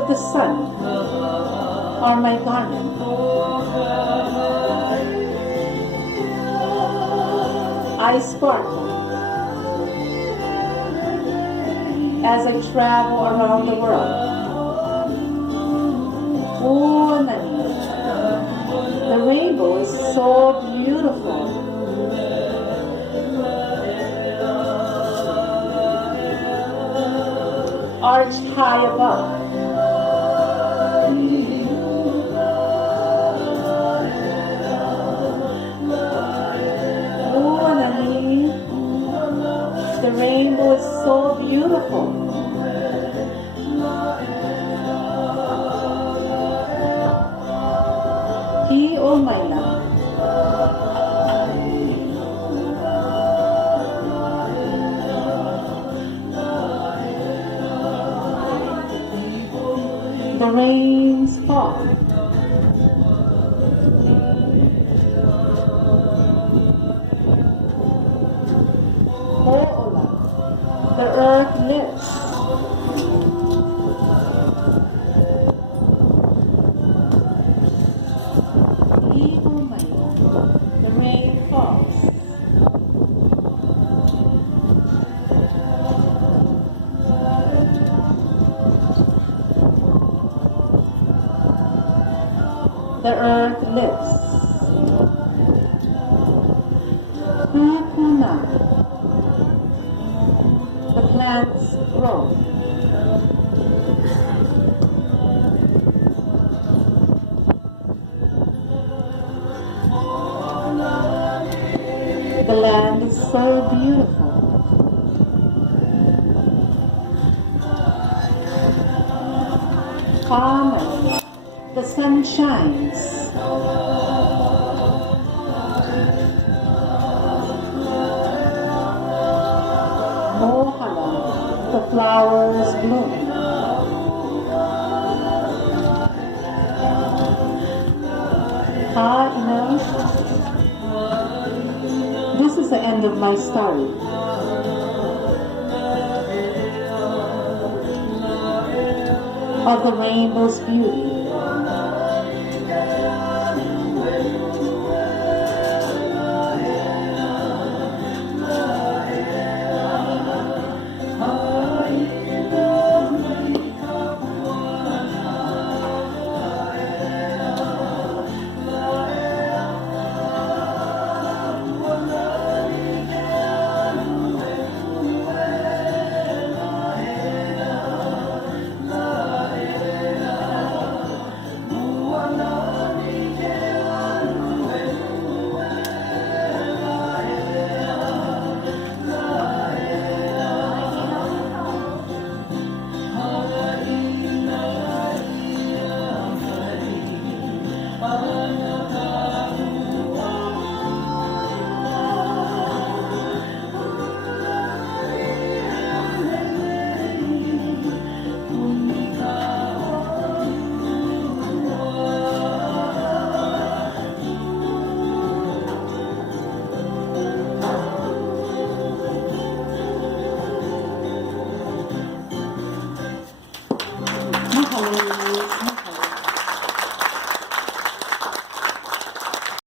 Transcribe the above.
of the sun are my garment. I sparkle as I travel around the world. Oh, Nani, the rainbow is so beautiful. Arched high above. Oh, Nani, the rainbow is so beautiful. He, oh my love. The rains fall. Oh, Ola, the earth lifts. The rain falls. The earth lifts. Hakuna. The plants grow. The land is so beautiful. Calmly, the sun shines. Mohala, the flowers bloom. This is the end of my story. Of the rainbow's beauty. Mahalo.